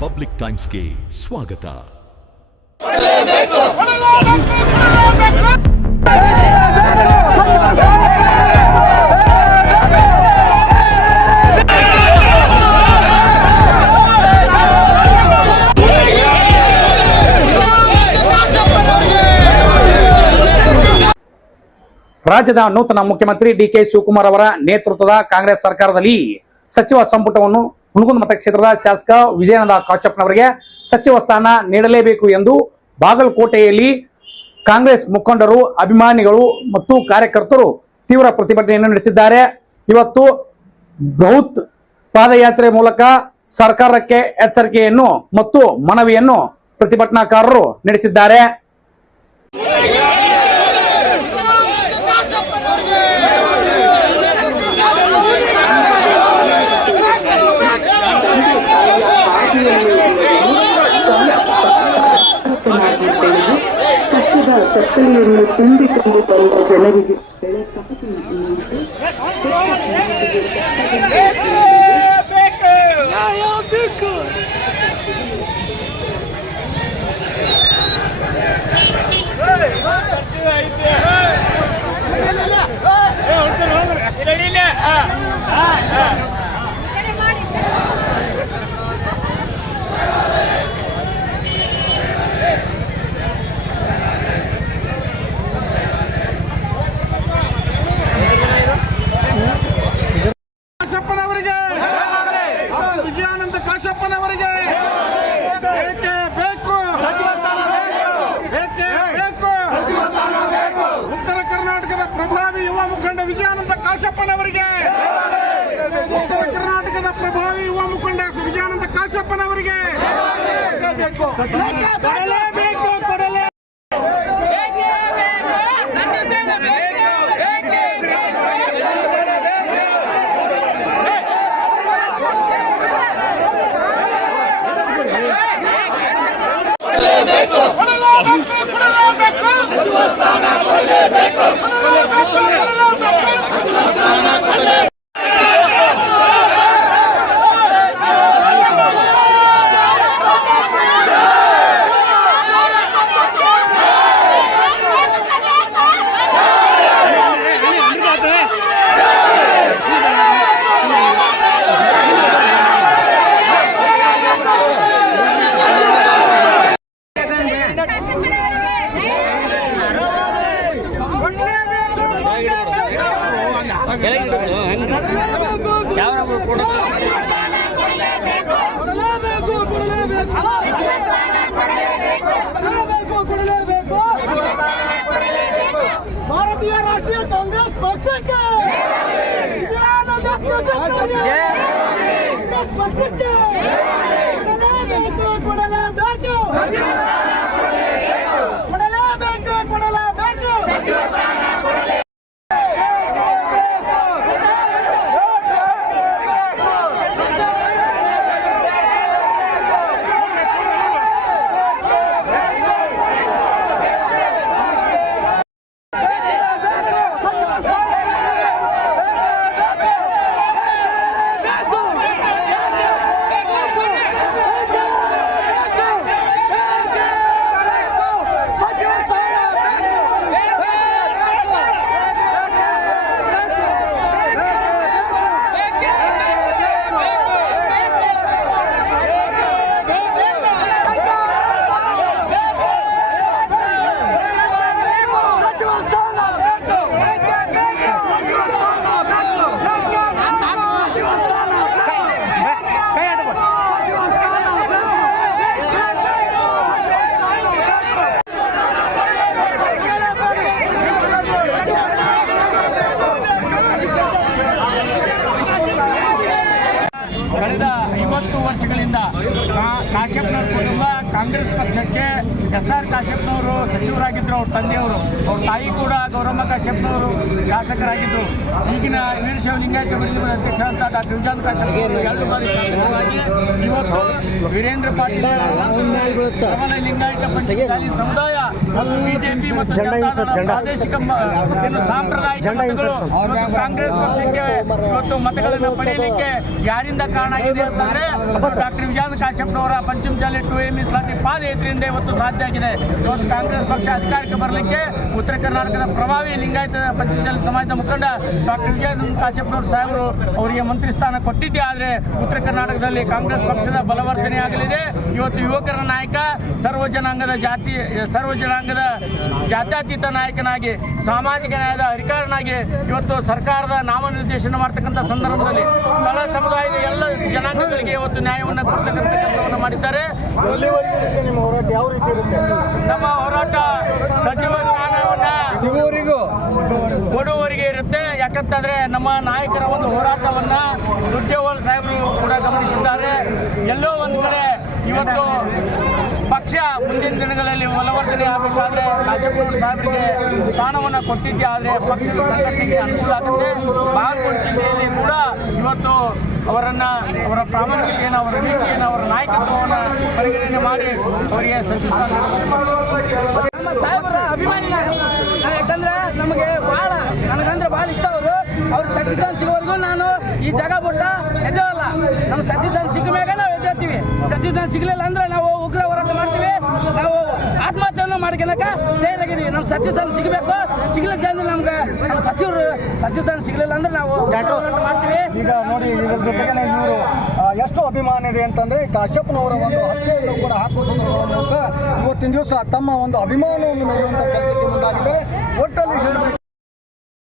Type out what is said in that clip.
Public ಟೈಮ್ಸ್ಗೆ ಸ್ವಾಗತ. ರಾಜ್ಯದ ನೂತನ ಮುಖ್ಯಮಂತ್ರಿ ಡಿ.ಕೆ. ಶಿವಕುಮಾರ್ ಅವರ ನೇತೃತ್ವದ ಕಾಂಗ್ರೆಸ್ ಸರ್ಕಾರದಲ್ಲಿ ಸಚಿವ ಸಂಪುಟವನ್ನು ಹುಣಗುಂದ ಮತಕ್ಷೇತ್ರದ ಶಾಸಕ ವಿಜಯಾನಂದ ಕಾಶ್ಯಪ್ನವರಿಗೆ ಸಚಿವ ಸ್ಥಾನ ನೀಡಲೇಬೇಕು ಎಂದು ಬಾಗಲಕೋಟೆಯಲ್ಲಿ ಕಾಂಗ್ರೆಸ್ ಮುಖಂಡರು, ಅಭಿಮಾನಿಗಳು ಮತ್ತು ಕಾರ್ಯಕರ್ತರು ತೀವ್ರ ಪ್ರತಿಭಟನೆಯನ್ನು ನಡೆಸಿದ್ದಾರೆ. ಇವತ್ತು ಬೃಹತ್ ಪಾದಯಾತ್ರೆ ಮೂಲಕ ಸರ್ಕಾರಕ್ಕೆ ಎಚ್ಚರಿಕೆಯನ್ನು ಮತ್ತು ಮನವಿಯನ್ನು ಪ್ರತಿಭಟನಾಕಾರರು ನಡೆಸಿದ್ದಾರೆ. ಕಷ್ಟದ ಕತ್ತಲೆಯನ್ನು ತುಂಬಿಕೊಂಡು ಬರುವ ಜನರಿಗೆ ವಿಜಯಾನಂದ ಕಾಶ್ಯಪ್ಪನವರಿಗೆ ಬೇಕೇ ಬೇಕು, ಬೇಕೇ ಬೇಕು. ಉತ್ತರ ಕರ್ನಾಟಕದ ಪ್ರಭಾವಿ ಯುವ ಮುಖಂಡ ವಿಜಯಾನಂದ ಕಾಶ್ಯಪ್ಪನವರಿಗೆ, ಉತ್ತರ ಕರ್ನಾಟಕದ ಪ್ರಭಾವಿ ಯುವ ಮುಖಂಡ ವಿಜಯಾನಂದ ಕಾಶ್ಯಪ್ಪನವರಿಗೆ ಕೊಡಲೇಬೇಕು, ಕೊಡಲೇ ಭಾರತೀಯ ರಾಷ್ಟ್ರೀಯ ಕಾಂಗ್ರೆಸ್ ಪಕ್ಷಕ್ಕೆ ಪಕ್ಷಕ್ಕೆ ಕೊಡಲೇಬೇಕು, ಕೊಡಲೇಬೇಕು, ಕೊಡಲೇಬೇಕು, ಕೊಡಲೇಬೇಕು. ಕಾಂಗ್ರೆಸ್ ಪಕ್ಷಕ್ಕೆ SR ಕಾಶ್ಯಪ್ನವರು ಸಚಿವರಾಗಿದ್ದರು, ಅವ್ರ ತಂದೆಯವರು, ಅವ್ರ ತಾಯಿ ಕೂಡ ಗೌರಮ್ಮ ಕಾಶ್ಯಪ್ನವರು ಶಾಸಕರಾಗಿದ್ದರು. ಈಗಿನ ವೀರಶೈವ ಲಿಂಗಾಯತ ಪರಿಷತ್ ಅಧ್ಯಕ್ಷರಾದಂಥ ಡಾಕ್ಟರ್ ವಿಜಾಂತ್ ಕಾಶ್ಯಪ್ನವರು 2 ಬಾರಿ ಶಾಸಕರಾಗಿ ಇವತ್ತು ವೀರೇಂದ್ರ ಪಾಟೀಲ್ ಪ್ರಬಲ ಲಿಂಗಾಯತ ಪಂಚಮಸಾಲಿ ಸಮುದಾಯ ಮತ್ತು ಬಿಜೆಪಿ ಮತ್ತು ಪ್ರಾದೇಶಿಕ ಸಾಂಪ್ರದಾಯಿಕ ಮತಗಳು ಇವತ್ತು ಕಾಂಗ್ರೆಸ್ ಪಕ್ಷಕ್ಕೆ ಇವತ್ತು ಮತಗಳನ್ನು ಪಡೆಯಲಿಕ್ಕೆ ಯಾರಿಂದ ಕಾರಣ ಆಗಿದೆ ಅಂತಂದ್ರೆ ಡಾಕ್ಟರ್ ವಿಜಾಂತ್ ಕಾಶ್ಯಪ್ನವರ ಪಂಚಮಸಾಲಿ 2A ಮೀಸಲಾತಿ ಪಾದಯಾತ್ರೆಯಿಂದ ಇವತ್ತು ಸಾಧ್ಯ ಆಗಿದೆ. ಇವತ್ತು ಕಾಂಗ್ರೆಸ್ ಪಕ್ಷ ಅಧಿಕಾರಕ್ಕೆ ಬರಲಿಕ್ಕೆ ಉತ್ತರ ಕರ್ನಾಟಕದ ಪ್ರಭಾವಿ ಲಿಂಗಾಯತ ಪಂಚಮಸಾಲಿ ಸಮಾಜದ ಮುಖಂಡ ಡಾಕ್ಟರ್ ವಿಜಾಂತ್ ಕಾಶ್ಯಪ್ನವರು ಸಾಹೇಬರು ಅವರಿಗೆ ಮಂತ್ರಿ ಸ್ಥಾನ ಕೊಟ್ಟಿದ್ದೇ ಆದರೆ ಉತ್ತರ ಕರ್ನಾಟಕದಲ್ಲಿ ಕಾಂಗ್ರೆಸ್ ಪಕ್ಷದ ಬಲವರ್ಧನೆ ಆಗಲಿದೆ. ಇವತ್ತು ಯುವಕರ ನಾಯಕ, ಸರ್ವ ಜನಾಂಗದ ಜಾತ್ಯತೀತ ನಾಯಕನಾಗಿ, ಸಾಮಾಜಿಕ ನ್ಯಾಯದ ಅಧಿಕಾರನಾಗಿ ಇವತ್ತು ಸರ್ಕಾರದ ನಾಮನಿರ್ದೇಶನ ಮಾಡ್ತಕ್ಕಂಥ ಸಂದರ್ಭದಲ್ಲಿ ತಳ ಸಮುದಾಯದ ಎಲ್ಲ ಜನಾಂಗಗಳಿಗೆ ಇವತ್ತು ನ್ಯಾಯವನ್ನು ಕೊಡ್ತಕ್ಕಂಥ ಕೆಲಸವನ್ನು ಮಾಡಿದ್ದಾರೆ. ನಮ್ಮ ಹೋರಾಟ ಸಚಿವ ಸ್ಥಾನವನ್ನು ಕೊಡುವವರಿಗೆ ಇರುತ್ತೆ. ಯಾಕಂತಂದ್ರೆ ನಮ್ಮ ನಾಯಕರ ಒಂದು ಹೋರಾಟವನ್ನ ಸುರ್ಜೇವಾಲ್ ಸಾಹೇಬರು ಕೂಡ ಗಮನಿಸಿದ್ದಾರೆ. ಎಲ್ಲೋ ಒಂದು ಕಡೆ ಇವತ್ತು ಪಕ್ಷ ಮುಂದಿನ ದಿನಗಳಲ್ಲಿ ಬಲವರ್ಧನೆ ಆಗಬೇಕಾದ್ರೆ ಕಾಶ್ಯಪ್ನವರು ಸಾಹೇಬರಿಗೆ ಸ್ಥಾನವನ್ನು ಕೊಟ್ಟಿದ್ದೆ ಆದರೆ ಪಕ್ಷದ ಸಂಘಟನೆಗೆ ಅನುಕೂಲ ಆಗುತ್ತೆ. ಬಾಗಲಕೋಟೆ ಜಿಲ್ಲೆಯಲ್ಲಿ ಕೂಡ ಇವತ್ತು ಅವರ ಪ್ರಾಮಾಣಿಕತೆಯನ್ನು, ಅವರ ನೀತಿಯನ್ನು, ಅವರ ನಾಯಕತ್ವವನ್ನು ಪರಿಗಣನೆ ಮಾಡಿ ಅವರಿಗೆ ಸಚಿವ ಸ್ಥಾನ ನಮ್ಮ ಸಾಹೇಬರ ಅಭಿಮಾನಿ ಯಾಕಂದ್ರೆ ನಮಗೆ ನನಗಂದ್ರೆ ಭಾಳ ಇಷ್ಟ ಅವ್ರು ಸಚಿದಾನ ಸಿಗೋವರೆಗೂ ನಾನು ಈ ಜಾಗ ಬಿಟ್ಟ ಎದ್ದೇವಲ್ಲ. ನಮ್ಮ ಸಚಿದಾನ ಸಿಕ್ಕ ಮ್ಯಾಗ ನಾವು ಎದ್ದೇಳ್ತೀವಿ. ಸಚಿದಾನ ಸಿಗಲಿಲ್ಲ ಅಂದ್ರೆ ನಾವು ಉಗ್ರ ಹೋರಾಟ ಮಾಡ್ತೀವಿ. ನಾವು ಆತ್ಮಹತ್ಯೆಯನ್ನು ಮಾಡ್ಕೊಳಕ ತಯಾರಾಗಿದ್ದೀವಿ. ನಮ್ಮ ಸಚಿದಾನ ಸಿಗಬೇಕು. ಸಿಗ್ಲಿಕ್ಕೆ ಅಂದ್ರೆ ನಮ್ಗೆ ನಮ್ಮ ಸಚಿವರು ಸಚಿದಾನ ಸಿಗಲಿಲ್ಲ ಅಂದ್ರೆ ನಾವು ಹೋರಾಟ ಮಾಡ್ತೀವಿ. ಈಗ ನೋಡಿ, ಇದ್ರ ಜೊತೆಗೆ ಇವರು ಎಷ್ಟು ಅಭಿಮಾನ ಇದೆ ಅಂತಂದ್ರೆ ಕಾಶ್ಯಪ್ನವರ ಒಂದು ಹಚ್ಚೆಯನ್ನು ಕೂಡ ಹಾಕಿಸೋದ್ರ ಮೂಲಕ ಇವತ್ತಿನ ದಿವಸ ತಮ್ಮ ಒಂದು ಅಭಿಮಾನವನ್ನು ಮೆರೆಯುವಂಥ ಕೆಲಸಕ್ಕೆ ಮುಂದಾಗಿದ್ದಾರೆ. ಒಟ್ಟಲ್ಲಿ ಹೇಳಬೇಕು